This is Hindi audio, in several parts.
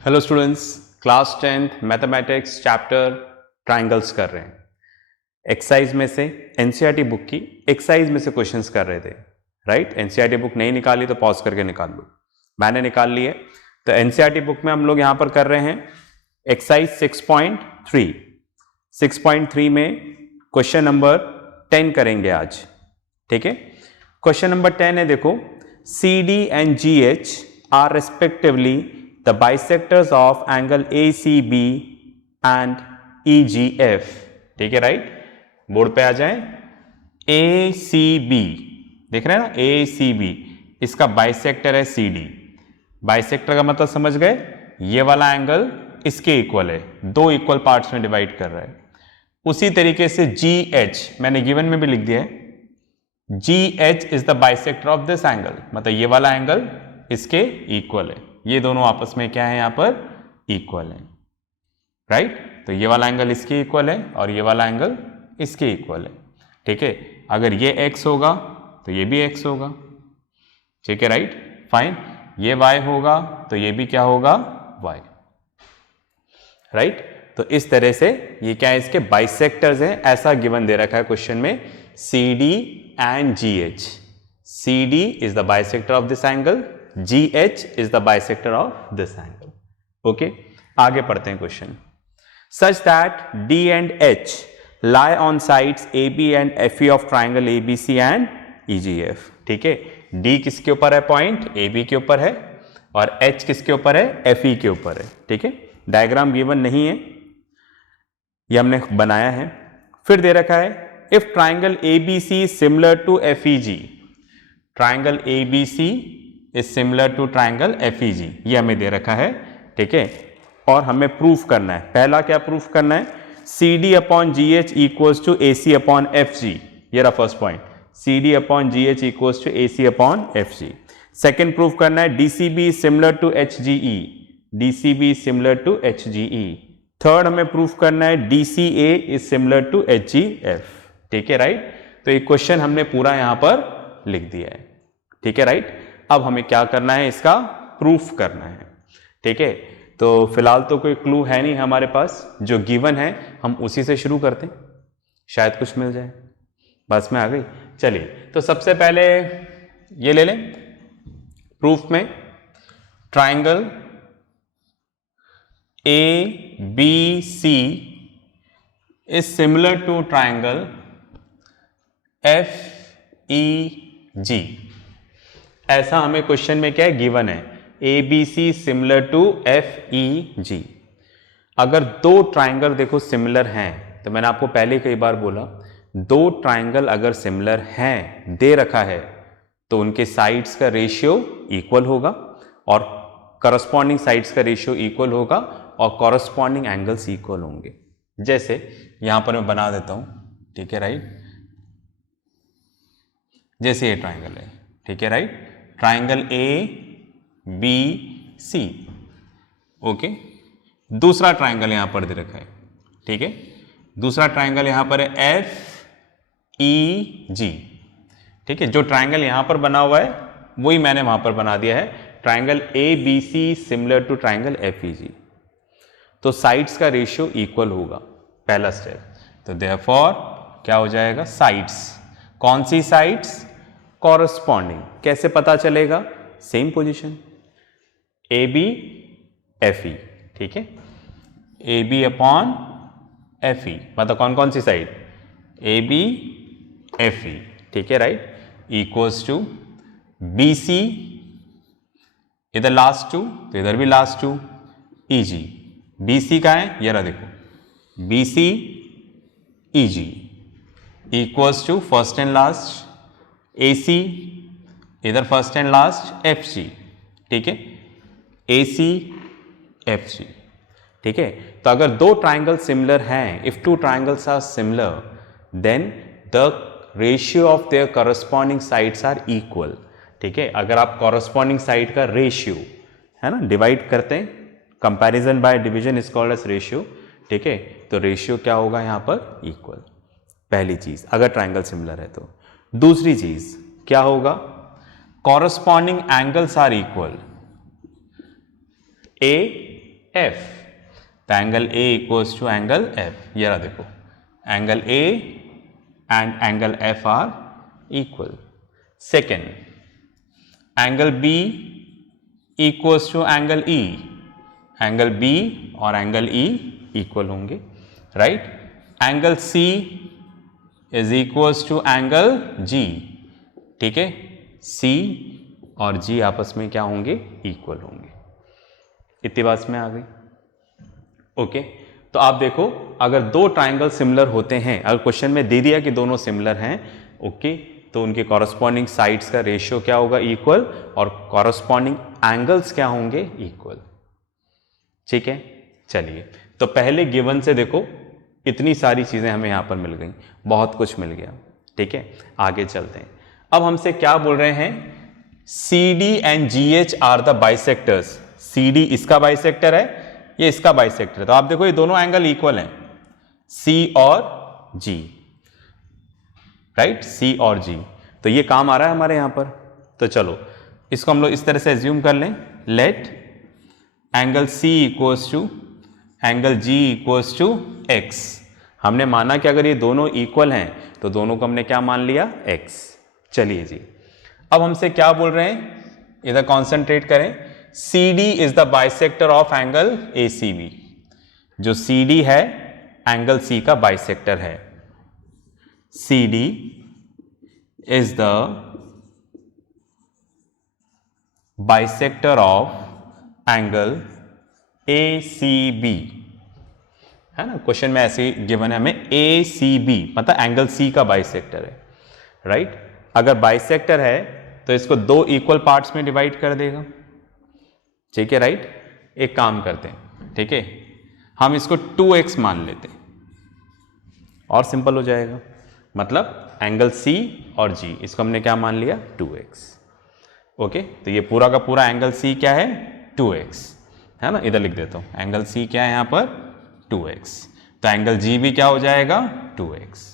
Hello students, class 10th mathematics chapter triangles कर रहे हैं। एक्सरसाइज में से एनसीईआरटी बुक की एक्सरसाइज में से क्वेश्चंस कर रहे थे, राइट। एनसीईआरटी बुक नहीं निकाली तो पॉज करके निकाल लो, मैंने निकाल ली है। तो एनसीईआरटी बुक में हम लोग यहां पर कर रहे हैं एक्सरसाइज 6.3। 6.3 में क्वेश्चन नंबर 10 करेंगे आज, ठीक है। क्वेश्चन नंबर 10 है, देखो, CD and GH are respectively the bisectors of angle ACB and EGF, ठीक है, राइट। बोर्ड पे आ जाए। ACB देख रहे हैं ना, ACB इसका बाइसेक्टर है CD। बाइसेक्टर का मतलब समझ गए, ये वाला एंगल इसके इक्वल है, दो इक्वल पार्ट्स में डिवाइड कर रहा है। उसी तरीके से GH मैंने गिवन में भी लिख दिया है, GH is the bisector of this angle, मतलब ये वाला एंगल इसके इक्वल है। ये दोनों आपस में क्या है, यहां पर इक्वल है, राइट। तो ये वाला एंगल इसके इक्वल है और ये वाला एंगल इसके इक्वल है, ठीक है। अगर ये x होगा तो ये भी x होगा, ठीक है, राइट, फाइन। ये y होगा तो ये भी क्या होगा, y, राइट। तो इस तरह से ये क्या है, इसके बाइसेक्टर्स हैं, ऐसा गिवन दे रखा है क्वेश्चन में। CD and GH. CD is the bisector of this angle, GH is the bisector of this angle. Okay? आगे पढ़ते हैं question. Such that D and H lie on sides AB and FE of triangle ABC and EGF. ठीक है, D किसके ऊपर है, पॉइंट AB के ऊपर है, और H किसके ऊपर है, FE के ऊपर है, ठीक है। डायग्राम गिवन नहीं है, ये हमने बनाया है। फिर दे रखा है if triangle ABC is similar to FEG, triangle ABC is similar to triangle FEG, ये हमें दे रखा है, ठीक है। और हमें प्रूफ करना है, पहला क्या प्रूफ करना है, CD upon GH equals to AC upon FG, ये रहा first point, CD upon GH equals to AC upon FG। Second proof करना है DCB is similar to HGE, DCB is similar to HGE। Third हमें प्रूफ करना है DCA is similar to HGF, ठीक है, राइट। तो ये क्वेश्चन हमने पूरा यहां पर लिख दिया है, ठीक है, राइट। अब हमें क्या करना है, इसका प्रूफ करना है, ठीक है। तो फिलहाल तो कोई क्लू है नहीं हमारे पास, जो गिवन है हम उसी से शुरू करते हैं, शायद कुछ मिल जाए। बस में आ गई, चलिए। तो सबसे पहले ये ले लें प्रूफ में, triangle ABC is similar to triangle FEG, ऐसा हमें क्वेश्चन में क्या है, गिवन है, ABC सिमिलर टू FEG। अगर दो ट्राइंगल देखो सिमिलर हैं, तो मैंने आपको पहले कई बार बोला, दो ट्राइंगल अगर सिमिलर हैं, दे रखा है, तो उनके साइड्स का रेशियो इक्वल होगा और करस्पॉन्डिंग साइड्स का रेशियो इक्वल होगा और कॉरस्पॉन्डिंग एंगल्स इक्वल होंगे। जैसे यहां पर मैं बना देता हूं, ठीक है, राइट। जैसे ये ट्राइंगल है, ठीक है, राइट, ट्राइंगल ABC, ओके। दूसरा ट्राइंगल यहां पर दे रखा है, ठीक है, दूसरा ट्राइंगल यहां पर है FEG, ठीक है। जो ट्राइंगल यहां पर बना हुआ है वही मैंने वहां पर बना दिया है, triangle ABC similar to triangle FEG। तो साइड्स का रेशियो इक्वल होगा, पहला स्टेप। तो देयरफॉर क्या हो जाएगा, साइड्स, कौन सी साइड्स, कॉरस्पॉन्डिंग। कैसे पता चलेगा, सेम पोजीशन AB FE, ठीक है, AB अपॉन FE, मतलब कौन कौन सी साइड, AB FE, ठीक है, राइट, इक्वल्स टू BC, इधर लास्ट टू तो इधर भी लास्ट टू, EG। BC का है, ये रहा देखो, BC EG equals to first and last AC, इधर फर्स्ट एंड लास्ट FG, ठीक है, AC FG, ठीक है। तो अगर दो ट्राइंगल सिमिलर हैं, if two triangles are similar, then the ratio of their corresponding sides are equal, ठीक है। अगर आप कॉरस्पॉन्डिंग साइड का रेशियो है ना डिवाइड करते हैं, comparison by division is called as ratio, ठीक है। तो रेशियो क्या होगा यहां पर, इक्वल, पहली चीज, अगर ट्राइंगल सिमिलर है तो। दूसरी चीज क्या होगा, corresponding angles are equal, A F. तो angle A equals to angle F. ये रहा देखो, angle A and angle F are equal. Second, angle B equals to angle E. Angle B और एंगल ई इक्वल होंगे, right. Angle C is equals to angle G, ठीक है। सी और जी आपस में क्या होंगे, इक्वल होंगे। इतनी बात में आ गई, ओके। तो आप देखो, अगर दो ट्राइंगल सिमिलर होते हैं, अगर क्वेश्चन में दे दिया कि दोनों सिमिलर हैं, ओके, तो उनके कॉरस्पॉन्डिंग साइड्स का रेशियो क्या होगा, इक्वल, और कॉरस्पॉन्डिंग एंगल्स क्या होंगे, इक्वल, ठीक है। चलिए, तो पहले गिवन से देखो इतनी सारी चीजें हमें यहां पर मिल गई, बहुत कुछ मिल गया, ठीक है। आगे चलते हैं। अब हमसे क्या बोल रहे हैं, CD and GH are the bisectors. CD इसका बाइसेक्टर है, ये इसका बाइसेक्टर है। तो आप देखो ये दोनों एंगल इक्वल हैं, C और G, राइट, C और G। तो ये काम आ रहा है हमारे यहां पर। तो चलो इसको हम लोग इस तरह से एज्यूम कर लें, let angle C equals to angle G equals to X। हमने माना कि अगर ये दोनों इक्वल हैं तो दोनों को हमने क्या मान लिया, X। चलिए जी, अब हमसे क्या बोल रहे हैं, इधर कॉन्सेंट्रेट करें। CD is the bisector of angle ACB। जो CD है एंगल C का बाइसेक्टर है। CD is the bisector of angle ACB, है ना। क्वेश्चन में ऐसे गिवन है हमें ACB, मतलब एंगल C का बाइसेक्टर है, राइट। अगर बाइसेक्टर है तो इसको दो इक्वल पार्ट्स में डिवाइड कर देगा, ठीक है, राइट। एक काम करते हैं, ठीक है, हम इसको 2x मान लेते हैं और सिंपल हो जाएगा। मतलब एंगल C और G, इसको हमने क्या मान लिया, 2x, ओके। तो ये पूरा का पूरा एंगल C क्या है, 2x, है ना। इधर लिख देता हूं, एंगल C क्या है यहां पर, 2x। तो एंगल G भी क्या हो जाएगा, 2x।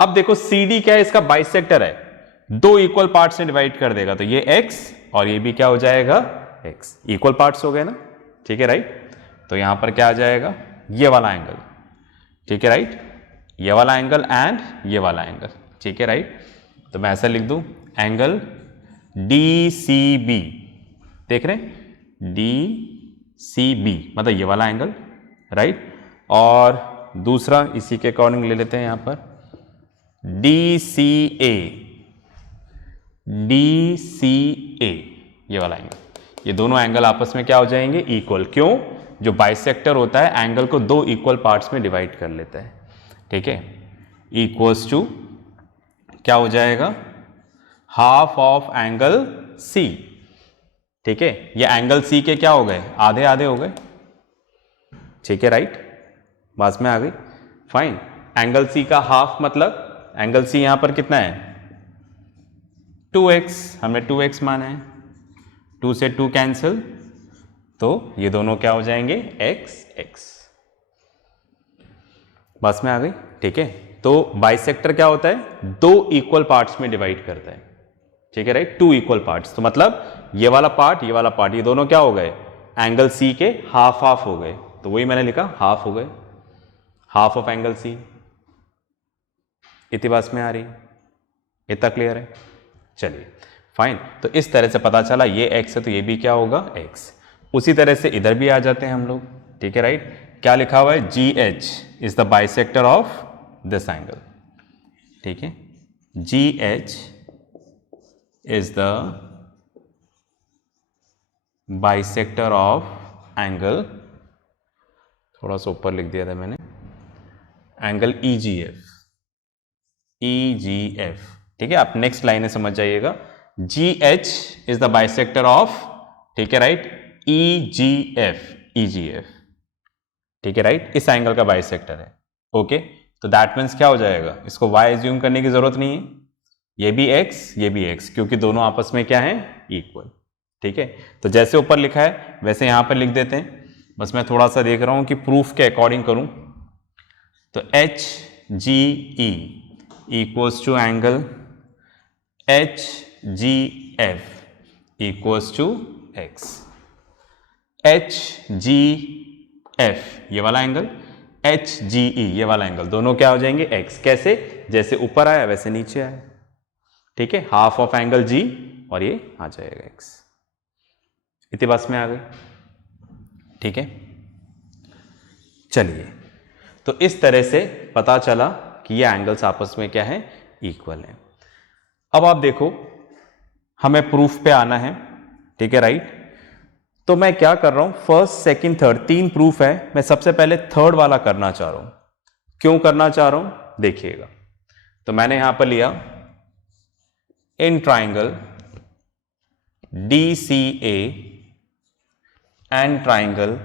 अब देखो CD क्या है, इसका बाइसेक्टर है, दो इक्वल पार्ट्स में डिवाइड कर देगा, तो ये x और ये भी क्या हो जाएगा, x। इक्वल पार्ट्स हो गए ना, ठीक है, राइट। तो यहां पर क्या आ जाएगा, ये वाला एंगल, ठीक है, राइट, ये वाला एंगल एंड ये वाला एंगल, ठीक है, राइट। तो मैं ऐसा लिख दूं, एंगल DCB, देख रहे हैं, DCB मतलब ये वाला एंगल, राइट। और दूसरा इसी के अकॉर्डिंग ले लेते हैं यहां पर, DCA, ये वाला एंगल। ये दोनों एंगल आपस में क्या हो जाएंगे, इक्वल। क्यों, जो बाइसेक्टर होता है एंगल को दो इक्वल पार्ट्स में डिवाइड कर लेता है, ठीक है। इक्वल्स टू क्या हो जाएगा, हाफ ऑफ एंगल C, ठीक है। ये एंगल C के क्या हो गए, आधे आधे हो गए, ठीक है, राइट। बात में आ गई, फाइन। एंगल C का हाफ मतलब एंगल C यहां पर कितना है, 2x, हमने 2x माना है, 2 से 2 कैंसिल, तो ये दोनों क्या हो जाएंगे, x। बस में आ गई, ठीक है। तो बाइसेक्टर क्या होता है, दो इक्वल पार्ट्स में डिवाइड करता है, ठीक है, राइट, 2 इक्वल पार्ट्स। तो मतलब ये वाला पार्ट, ये वाला पार्ट, ये दोनों क्या हो गए, एंगल C के हाफ हाफ हो गए, तो वही मैंने लिखा, हाफ हो गए, हाफ ऑफ एंगल C। इतनी बात में आ रही, इतना क्लियर है। चलिए फाइन, तो इस तरह से पता चला ये x है तो ये भी क्या होगा, x। उसी तरह से इधर भी आ जाते हैं हम लोग, ठीक है, राइट। क्या लिखा हुआ है, GH is the bisector of this angle, ठीक है। GH is the bisector of angle, थोड़ा सा ऊपर लिख दिया था मैंने, एंगल EGF, ठीक है। आप नेक्स्ट लाइन में समझ जाइएगा, GH is the bisector of, ठीक है, राइट, EGF, ठीक है, राइट, इस एंगल का बाइसेक्टर है, ओके। तो दैट मीन्स क्या हो जाएगा, इसको y एज्यूम करने की जरूरत नहीं है, ये भी x, ये भी x, क्योंकि दोनों आपस में क्या है, इक्वल, ठीक है। तो जैसे ऊपर लिखा है वैसे यहां पर लिख देते हैं, बस मैं थोड़ा सा देख रहा हूं कि प्रूफ के अकॉर्डिंग करूं। तो HGE equals to angle HGF equals to x। HGF ये वाला एंगल, HGE ये वाला एंगल, दोनों क्या हो जाएंगे x। कैसे? जैसे ऊपर आया वैसे नीचे आया, ठीक है। हाफ ऑफ एंगल G और ये आ जाएगा x। इतनी बस में आ गई, ठीक है। चलिए, तो इस तरह से पता चला कि ये एंगल्स आपस में क्या है, इक्वल है। अब आप देखो, हमें प्रूफ पे आना है, ठीक है, राइट। तो मैं क्या कर रहा हूं, फर्स्ट सेकंड थर्ड 3 प्रूफ है, मैं सबसे पहले थर्ड वाला करना चाह रहा हूं। क्यों करना चाह रहा हूं देखिएगा। तो मैंने यहां पर लिया in triangle DCA and triangle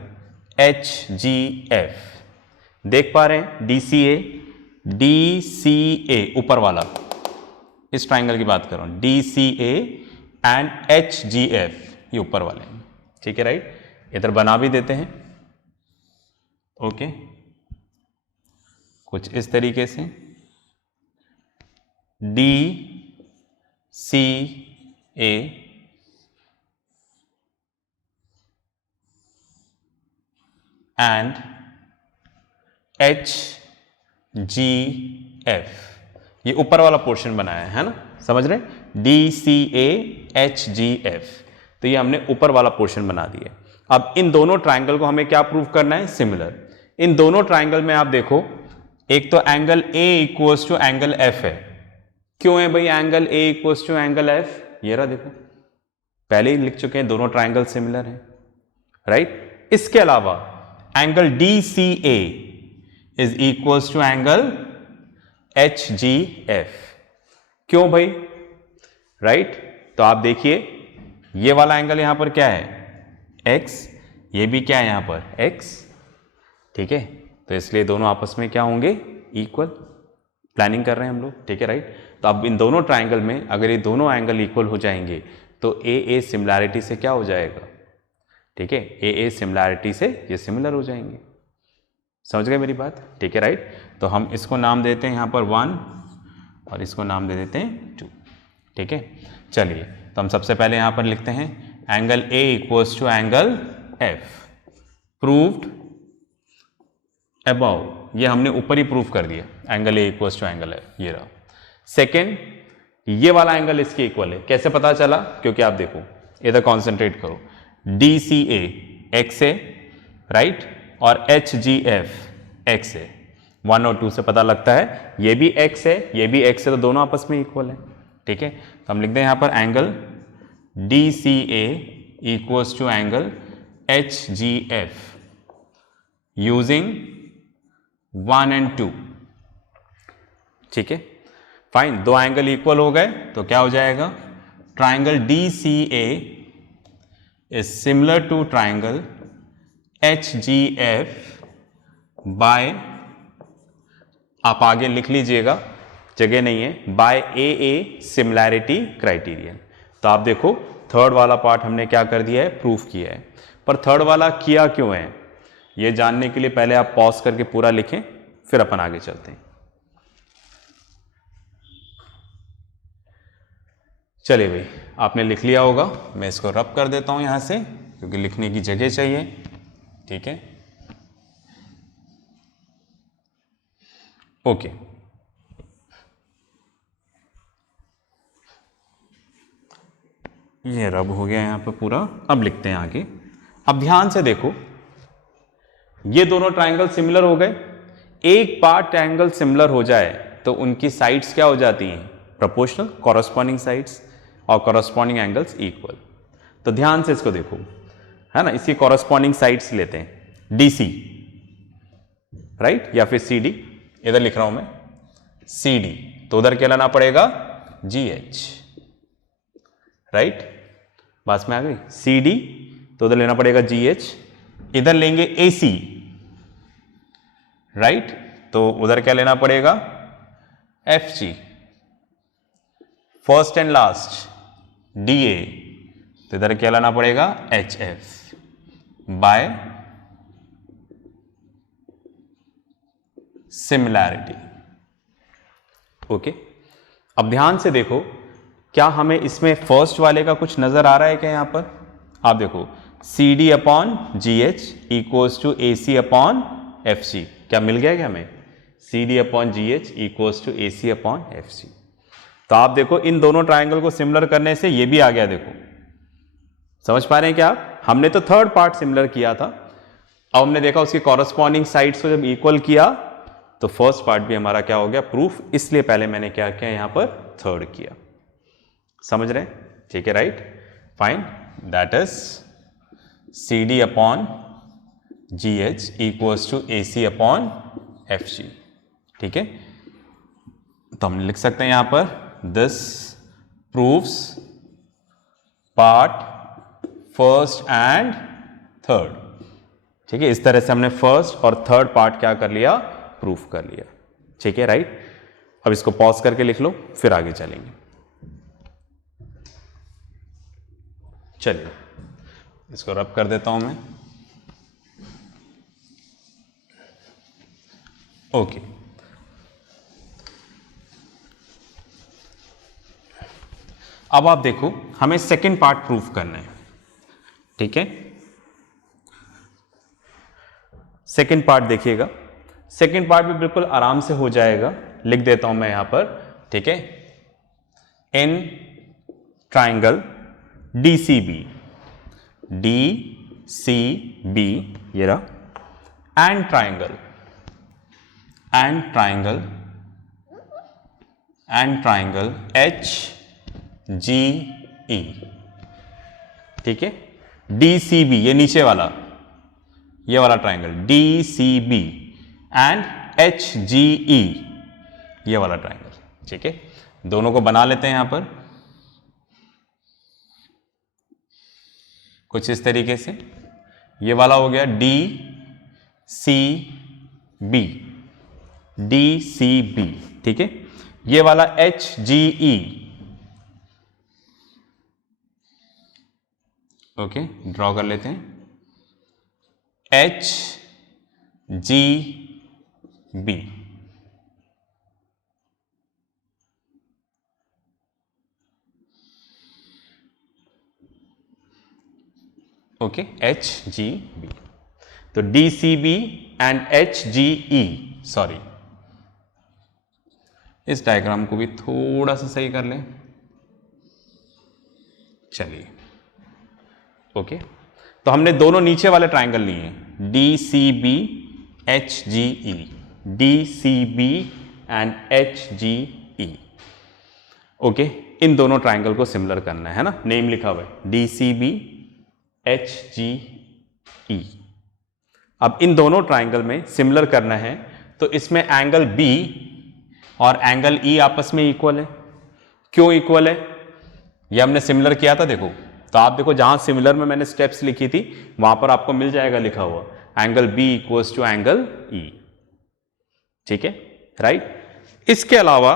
HGF। देख पा रहे हैं, DCA ऊपर वाला, इस ट्राइंगल की बात कर रहा हूं, DCA एंड HGF ये ऊपर वाले हैं, ठीक है, राइट। इधर बना भी देते हैं, ओके, कुछ इस तरीके से DCA एंड HGF ये ऊपर वाला पोर्शन बनाया है ना, समझ रहे हैं, DCA HGF, तो ये हमने ऊपर वाला पोर्शन बना दिया। अब इन दोनों ट्राइंगल को हमें क्या प्रूव करना है, सिमिलर। इन दोनों ट्राइंगल में आप देखो, एक तो angle A equals to angle F है। क्यों है भाई angle A equals to angle F? ये रहा, देखो पहले ही लिख चुके हैं, दोनों ट्राइंगल सिमिलर हैं, राइट। इसके अलावा angle DCA is equals to angle HGF। क्यों भाई, राइट। तो आप देखिए, ये वाला एंगल यहां पर क्या है, x, ये भी क्या है यहां पर x, ठीक है। तो इसलिए दोनों आपस में क्या होंगे, इक्वल। प्लानिंग कर रहे हैं हम लोग, ठीक है, राइट। तो अब इन दोनों ट्राइंगल में अगर ये दोनों एंगल इक्वल हो जाएंगे तो AA सिमिलैरिटी से क्या हो जाएगा, ठीक है, AA सिमिलैरिटी से ये सिमिलर हो जाएंगे। समझ गए मेरी बात, ठीक है, राइट। तो हम इसको नाम देते हैं यहां पर 1 और इसको नाम दे देते हैं 2, ठीक है। चलिए, तो हम सबसे पहले यहां पर लिखते हैं angle A equals to angle F, proved above. ये हमने ऊपर ही प्रूव कर दिया, angle A equals to angle F, ये रहा। सेकेंड, ये वाला एंगल इसके इक्वल है। कैसे पता चला, क्योंकि आप देखो इधर कॉन्सेंट्रेट करो, DCA x है, राइट, और HGF x है। 1 और 2 से पता लगता है ये भी x है, ये भी x है, तो दोनों आपस में इक्वल है, ठीक है। तो हम लिखते हैं यहां पर angle DCA equals to angle HGF using 1 and 2, ठीक है, फाइन। दो एंगल इक्वल हो गए तो क्या हो जाएगा, triangle DCA is similar to triangle HGF by, आप आगे लिख लीजिएगा, जगह नहीं है, बाय AA सिमिलैरिटी क्राइटेरियन। तो आप देखो, थर्ड वाला पार्ट हमने क्या कर दिया है, प्रूफ किया है। पर थर्ड वाला किया क्यों है, ये जानने के लिए पहले आप पॉज करके पूरा लिखें, फिर अपन आगे चलते हैं। चलिए भाई, आपने लिख लिया होगा, मैं इसको रब कर देता हूं यहां से, क्योंकि लिखने की जगह चाहिए, ठीक है, ओके। ये रब हो गया यहां पर पूरा। अब लिखते हैं आगे। अब ध्यान से देखो, ये दोनों ट्राइंगल सिमिलर हो गए। एक बार ट्राइंगल सिमिलर हो जाए तो उनकी साइड्स क्या हो जाती हैं, प्रोपोर्शनल, कॉरस्पॉन्डिंग साइड्स, और कॉरस्पॉन्डिंग एंगल्स इक्वल। तो ध्यान से इसको देखो, है ना, इसकी कॉरस्पॉन्डिंग साइड्स लेते हैं, DC, राइट, या फिर CD, इधर लिख रहा हूं मैं CD, तो उधर क्या लेना पड़ेगा, GH, राइट, बात में आ गई। CD तो उधर लेना पड़ेगा GH, इधर लेंगे AC, राइट, तो उधर क्या लेना पड़ेगा, FG, first and last DA, तो इधर क्या लाना पड़ेगा, HF बाय सिमिलैरिटी, ओके। अब ध्यान से देखो, क्या हमें इसमें फर्स्ट वाले का कुछ नजर आ रहा है क्या, यहां पर आप देखो, C D upon G H equals to A C upon F C. क्या मिल गया क्या हमें? C D upon G H equals to A C upon F C. तो आप देखो इन दोनों ट्राइंगल को सिमिलर करने से ये भी आ गया। देखो समझ पा रहे हैं क्या आप? हमने तो थर्ड पार्ट सिमिलर किया था, अब हमने देखा उसकी कॉरस्पॉन्डिंग साइड्स को जब इक्वल किया तो फर्स्ट पार्ट भी हमारा क्या हो गया? प्रूफ। इसलिए पहले मैंने क्या किया यहां पर? थर्ड किया। समझ रहे हैं? ठीक है, right, fine. That is C D upon G H equals to A C upon F C. ठीक है, तो हम लिख सकते हैं यहां पर this proves part first and third. ठीक है, इस तरह से हमने फर्स्ट और थर्ड पार्ट क्या कर लिया? प्रूफ कर लिया। ठीक है, राइट। अब इसको पॉज करके लिख लो, फिर आगे चलेंगे। चलिए इसको रब कर देता हूं मैं। ओके, अब आप देखो हमें सेकंड पार्ट प्रूफ करना है। ठीक है, सेकंड पार्ट देखिएगा, सेकंड पार्ट भी बिल्कुल आराम से हो जाएगा। लिख देता हूं मैं यहां पर। ठीक है, in triangle D C B, D C B ये रहा, and triangle H G E. ठीक है, डी सी बी ये नीचे वाला, ये वाला triangle D C B and H G E ये वाला ट्राइंगल। ठीक है, दोनों को बना लेते हैं यहां पर कुछ इस तरीके से। ये वाला हो गया D C B, D C B. ठीक है, ये वाला H G E. Okay, draw कर लेते हैं H G B. Okay, H G B. तो D C B and H G E, sorry इस डायग्राम को भी थोड़ा सा सही कर लें। चलिए, ओके, तो हमने दोनों नीचे वाले ट्राइंगल लिए, D C B H G E, D C B and H G E. Okay, इन दोनों ट्राइंगल को सिमिलर करना है ना, नेम लिखा हुआ है D C B H G E. अब इन दोनों ट्राइंगल में सिमिलर करना है तो इसमें एंगल बी और एंगल ई आपस में इक्वल है। क्यों इक्वल है? ये हमने सिमिलर किया था। देखो तो आप देखो जहां सिमिलर में मैंने स्टेप्स लिखी थी वहां पर आपको मिल जाएगा लिखा हुआ angle B equals to angle E. ठीक है, राइट। इसके अलावा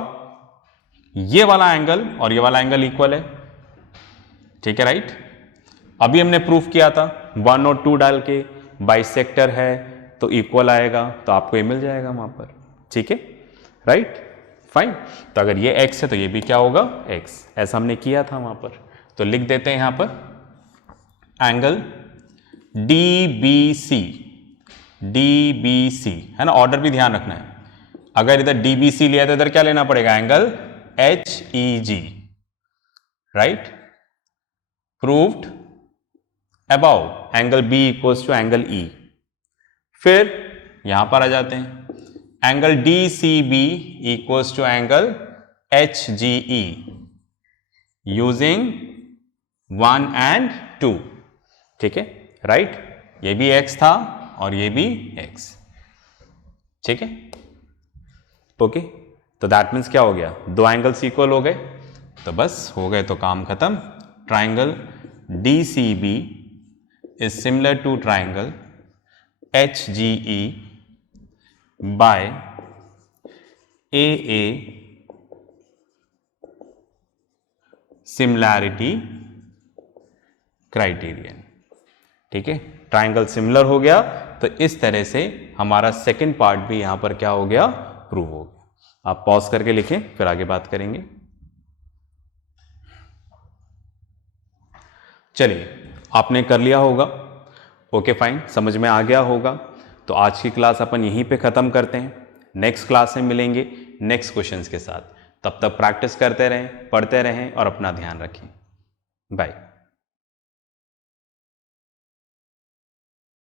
ये वाला एंगल और ये वाला एंगल इक्वल है। ठीक है, राइट। अभी हमने प्रूफ किया था 1 और 2 डाल के बाइसेक्टर है तो इक्वल आएगा, तो आपको ये मिल जाएगा वहां पर। ठीक है, राइट, फाइन। तो अगर ये x है तो ये भी क्या होगा? x। ऐसा हमने किया था वहां पर। तो लिख देते हैं यहां पर एंगल डी बी सी, है ना, ऑर्डर भी ध्यान रखना है। अगर इधर डी बी सी लिया तो इधर क्या लेना पड़ेगा? Angle H E G, right. Proved above angle B equals to angle E. फिर यहां पर आ जाते हैं, angle D C B equals to angle H G E using 1 and 2। ठीक है, राइट। ये भी x था और ये भी x। ठीक है, ओके। तो दैट मीन्स क्या हो गया? दो एंगल्स इक्वल हो गए, तो बस हो गए, तो काम खत्म। Triangle D C B is similar to triangle H G E by a similarity criterion. ठीक है, ट्राइंगल सिमिलर हो गया तो इस तरह से हमारा सेकंड पार्ट भी यहां पर क्या हो गया? प्रूव हो गया। आप पॉज करके लिखें, फिर आगे बात करेंगे। चलिए, आपने कर लिया होगा ओके फाइन, समझ में आ गया होगा। तो आज की क्लास अपन यहीं पे ख़त्म करते हैं। नेक्स्ट क्लास में मिलेंगे नेक्स्ट क्वेश्चंस के साथ। तब तक प्रैक्टिस करते रहें, पढ़ते रहें और अपना ध्यान रखें। बाय।